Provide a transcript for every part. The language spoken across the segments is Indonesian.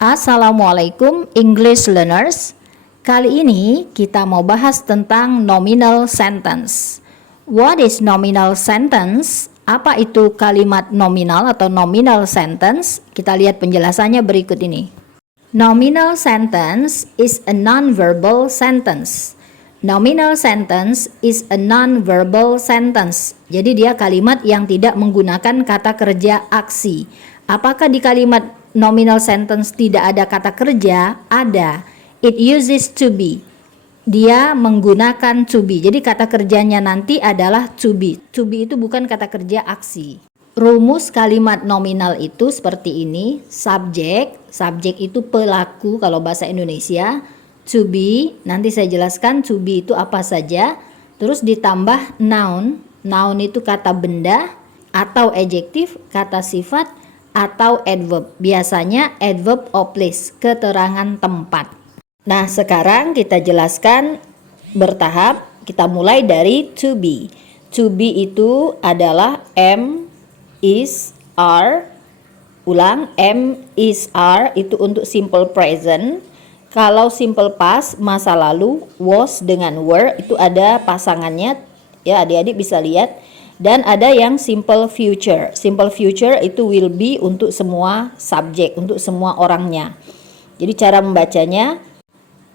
Assalamualaikum English learners. Kali ini kita mau bahas tentang nominal sentence. What is nominal sentence? Apa itu kalimat nominal atau nominal sentence? Kita lihat penjelasannya berikut ini. Nominal sentence is a non-verbal sentence. Nominal sentence is a non-verbal sentence. Jadi dia kalimat yang tidak menggunakan kata kerja aksi. Apakah di kalimat nominal sentence tidak ada kata kerja? Ada. It uses to be. Dia menggunakan to be. Jadi kata kerjanya nanti adalah to be. To be itu bukan kata kerja aksi. Rumus kalimat nominal itu seperti ini. Subjek itu pelaku kalau bahasa Indonesia. To be, nanti saya jelaskan to be itu apa saja. Terus ditambah noun. Noun itu kata benda atau adjektif, kata sifat atau adverb. Biasanya adverb of place, keterangan tempat. Nah, sekarang kita jelaskan bertahap. Kita mulai dari to be. To be itu adalah am, is, are. Ulang, am, is, are itu untuk simple present. Kalau simple past, masa lalu, was dengan were itu ada pasangannya. Ya, adik-adik bisa lihat. Dan ada yang simple future. Simple future itu will be untuk semua subjek, untuk semua orangnya. Jadi cara membacanya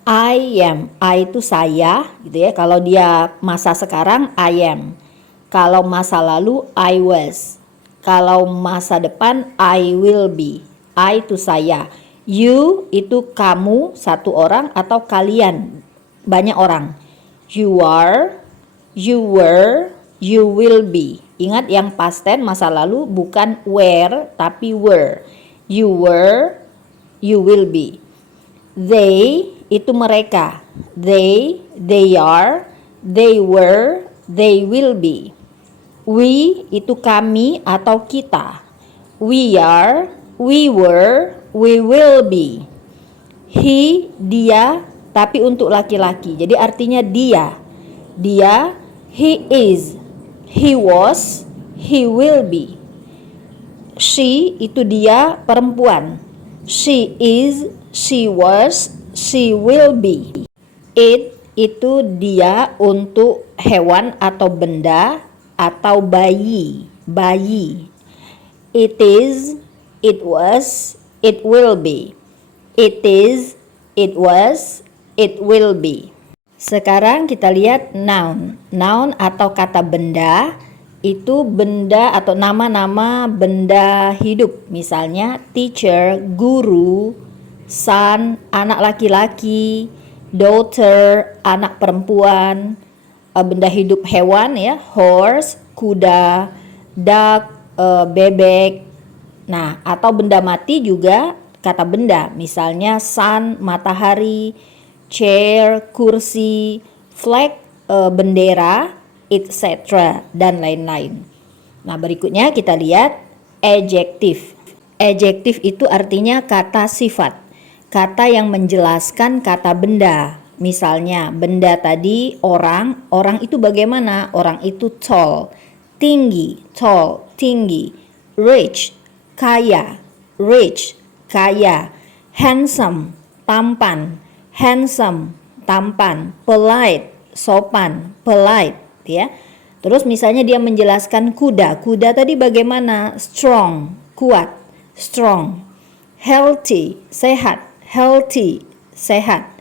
I am. I itu saya gitu ya. Kalau dia masa sekarang I am. Kalau masa lalu I was. Kalau masa depan I will be. I itu saya. You itu kamu, satu orang atau kalian, banyak orang. You are, you were, you will be. Ingat yang past tense masa lalu bukan were tapi were. You were, you will be. They itu mereka. They are, they were, they will be. We itu kami atau kita. We are, we were, we will be. He dia tapi untuk laki-laki. Jadi artinya dia. Dia, he is. He was, he will be. She itu dia perempuan. She is, she was, she will be. It itu dia untuk hewan atau benda atau bayi. Bayi. It is, it was, it will be. It is, it was, it will be. Sekarang kita lihat noun. Noun atau kata benda itu benda atau nama-nama benda hidup. Misalnya teacher, guru, son, anak laki-laki, daughter, anak perempuan, benda hidup hewan ya, horse, kuda, duck, bebek. Nah, atau benda mati juga kata benda. Misalnya sun, matahari, chair, kursi, flag, bendera, etc. dan lain-lain. Nah, berikutnya kita lihat adjective. Adjective itu artinya kata sifat. Kata yang menjelaskan kata benda. Misalnya benda tadi orang, orang itu bagaimana? Orang itu tall, tinggi, tall, tinggi. Rich, kaya, rich, kaya. Handsome, tampan, handsome, tampan. Polite, sopan, polite ya. Terus misalnya dia menjelaskan kuda. Kuda tadi bagaimana? Strong, kuat, strong. Healthy, sehat, healthy, sehat.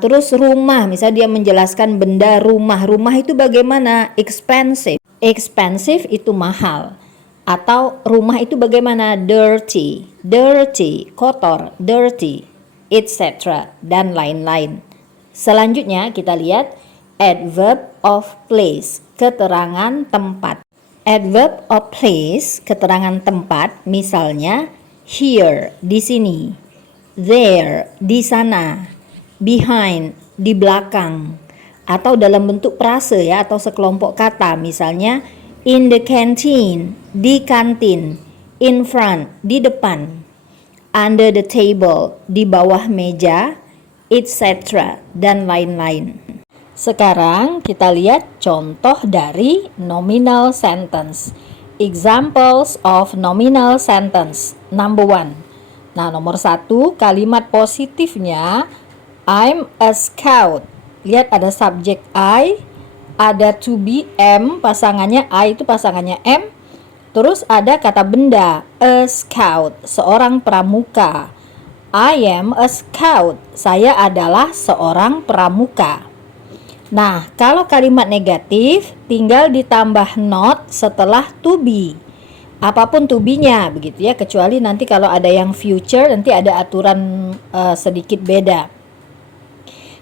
Terus rumah, misalnya dia menjelaskan benda rumah. Rumah itu bagaimana? Expensive. Expensive itu mahal. Atau rumah itu bagaimana? Dirty, dirty, kotor, dirty, etc. dan lain-lain. Selanjutnya kita lihat adverb of place, keterangan tempat. Adverb of place, keterangan tempat, misalnya here, di sini, there, di sana, behind, di belakang, atau dalam bentuk frase ya, atau sekelompok kata, misalnya in the canteen, di kantin, in front, di depan, under the table, di bawah meja, etc. dan lain-lain. Sekarang kita lihat contoh dari nominal sentence. Examples of nominal sentence. Number 1. Nah, nomor 1, kalimat positifnya I'm a scout. Lihat ada subjek I, ada to be am, pasangannya I itu pasangannya am. Terus ada kata benda, a scout, seorang pramuka. I am a scout, saya adalah seorang pramuka. Nah, kalau kalimat negatif tinggal ditambah not setelah to be. Apapun to be-nya begitu ya, kecuali nanti kalau ada yang future nanti ada aturan sedikit beda.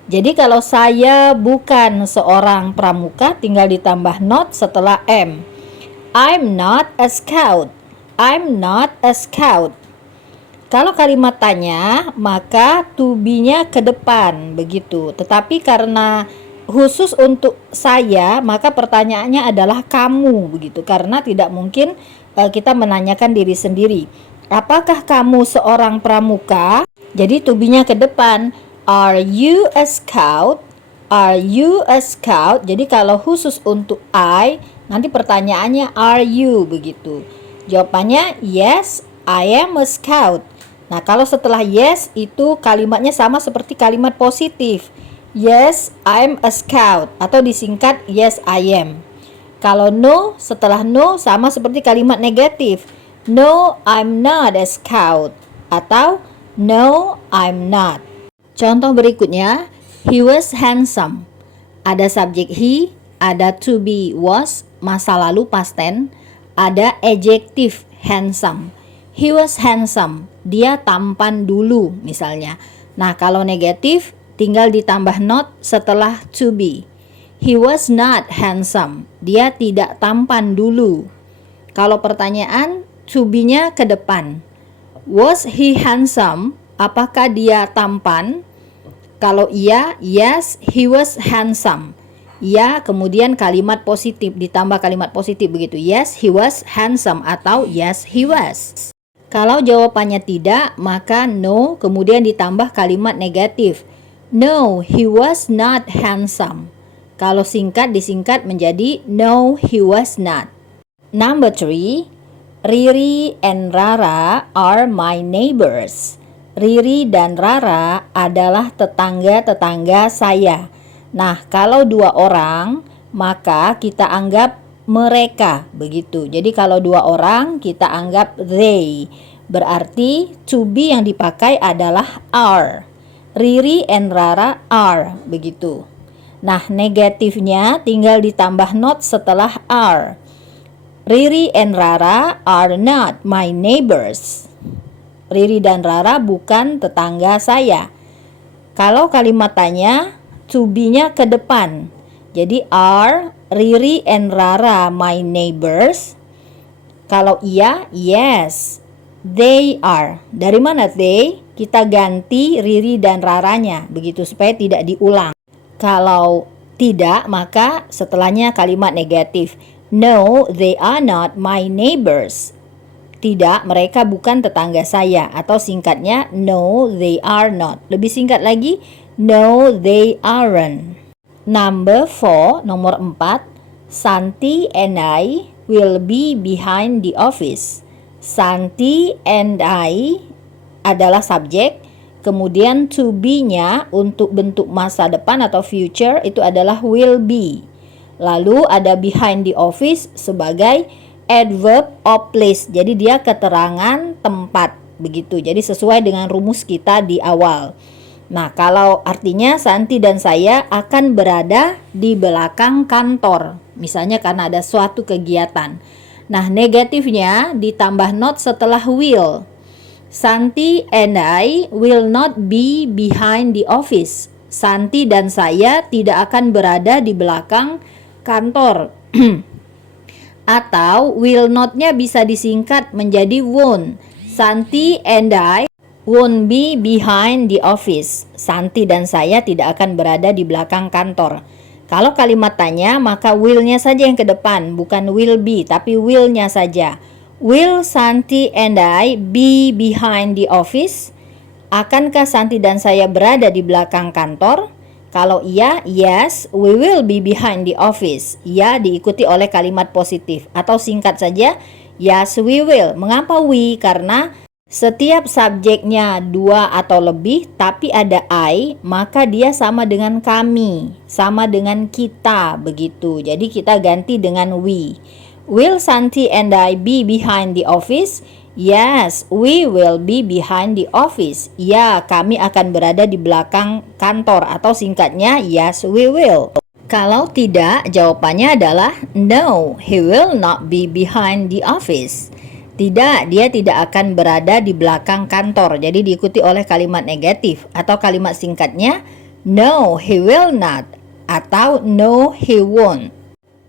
Jadi kalau saya bukan seorang pramuka tinggal ditambah not setelah am. I'm not a scout. I'm not a scout. Kalau kalimat tanya, maka to be-nya ke depan begitu. Tetapi karena khusus untuk saya, maka pertanyaannya adalah kamu begitu. Karena tidak mungkin kita menanyakan diri sendiri. Apakah kamu seorang pramuka? Jadi to be-nya ke depan. Are you a scout? Are you a scout? Jadi kalau khusus untuk I, nanti pertanyaannya are you begitu. Jawabannya yes, I am a scout. Nah, kalau setelah yes itu kalimatnya sama seperti kalimat positif. Yes, I'm a scout atau disingkat yes, I am. Kalau no, setelah no sama seperti kalimat negatif. No, I'm not a scout atau no, I'm not. Contoh berikutnya, he was handsome. Ada subjek he, ada to be was, masa lalu past tense, ada adjektif handsome. He was handsome, dia tampan dulu misalnya. Nah, kalau negatif tinggal ditambah not setelah to be. He was not handsome, dia tidak tampan dulu. Kalau pertanyaan, to be-nya ke depan. Was he handsome? Apakah dia tampan? Kalau iya, yes, he was handsome. Ya, kemudian kalimat positif ditambah kalimat positif begitu. Yes, he was handsome atau yes, he was. Kalau jawabannya tidak, maka no, kemudian ditambah kalimat negatif. No, he was not handsome. Kalau singkat disingkat menjadi no, he was not. Number 3, Riri and Rara are my neighbors. Riri dan Rara adalah tetangga-tetangga saya. Nah, kalau dua orang, maka kita anggap mereka begitu. Jadi kalau dua orang kita anggap they. Berarti to be yang dipakai adalah are. Riri and Rara are begitu. Nah, negatifnya tinggal ditambah not setelah are. Riri and Rara are not my neighbors. Riri dan Rara bukan tetangga saya. Kalau kalimat tanya, to be-nya ke depan. Jadi are Riri and Rara my neighbors? Kalau iya, yes, they are. Dari mana they? Kita ganti Riri dan Raranya, begitu supaya tidak diulang. Kalau tidak, maka setelahnya kalimat negatif. No, they are not my neighbors. Tidak, mereka bukan tetangga saya. Atau singkatnya, no, they are not. Lebih singkat lagi, no, they aren't. Number 4, nomor 4. Santi and I will be behind the office. Santi and I adalah subjek. Kemudian to be-nya untuk bentuk masa depan atau future itu adalah will be. Lalu ada behind the office sebagai adverb of place. Jadi dia keterangan tempat begitu. Jadi sesuai dengan rumus kita di awal. Nah, kalau artinya Santi dan saya akan berada di belakang kantor. Misalnya karena ada suatu kegiatan. Nah, negatifnya ditambah not setelah will. Santi and I will not be behind the office. Santi dan saya tidak akan berada di belakang kantor. Atau will not-nya bisa disingkat menjadi won't. Santi and I won't be behind the office. Santi dan saya tidak akan berada di belakang kantor. Kalau kalimat tanya, maka will-nya saja yang ke depan, bukan will be, tapi will-nya saja. Will Santi and I be behind the office? Akankah Santi dan saya berada di belakang kantor? Kalau iya, yes, we will be behind the office. Ya diikuti oleh kalimat positif. Atau singkat saja, yes, we will. Mengapa we? Karena Setiap subjeknya dua atau lebih tapi ada I, maka dia sama dengan kami, sama dengan kita begitu. Jadi kita ganti dengan we. Will Santi and I be behind the office? Yes, we will be behind the office. Ya, kami akan berada di belakang kantor atau singkatnya yes, we will. Kalau tidak, jawabannya adalah no, he will not be behind the office. Tidak, dia tidak akan berada di belakang kantor. Jadi diikuti oleh kalimat negatif atau kalimat singkatnya no, he will not atau no, he won't.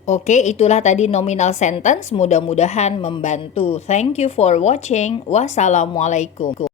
Oke, itulah tadi nominal sentence. Mudah-mudahan membantu. Thank you for watching. Wassalamualaikum.